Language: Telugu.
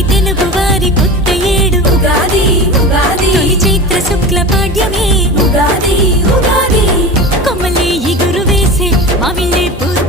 నేటి తెలుగు వారి కొత్త ఏడు ఉగాది ఉగాది తొలి చైత్ర శుక్ల పాడ్యమే ఉగాది ఉగాది కొమ్మలే ఇగురు వేసే మావిళ్ళే పూజ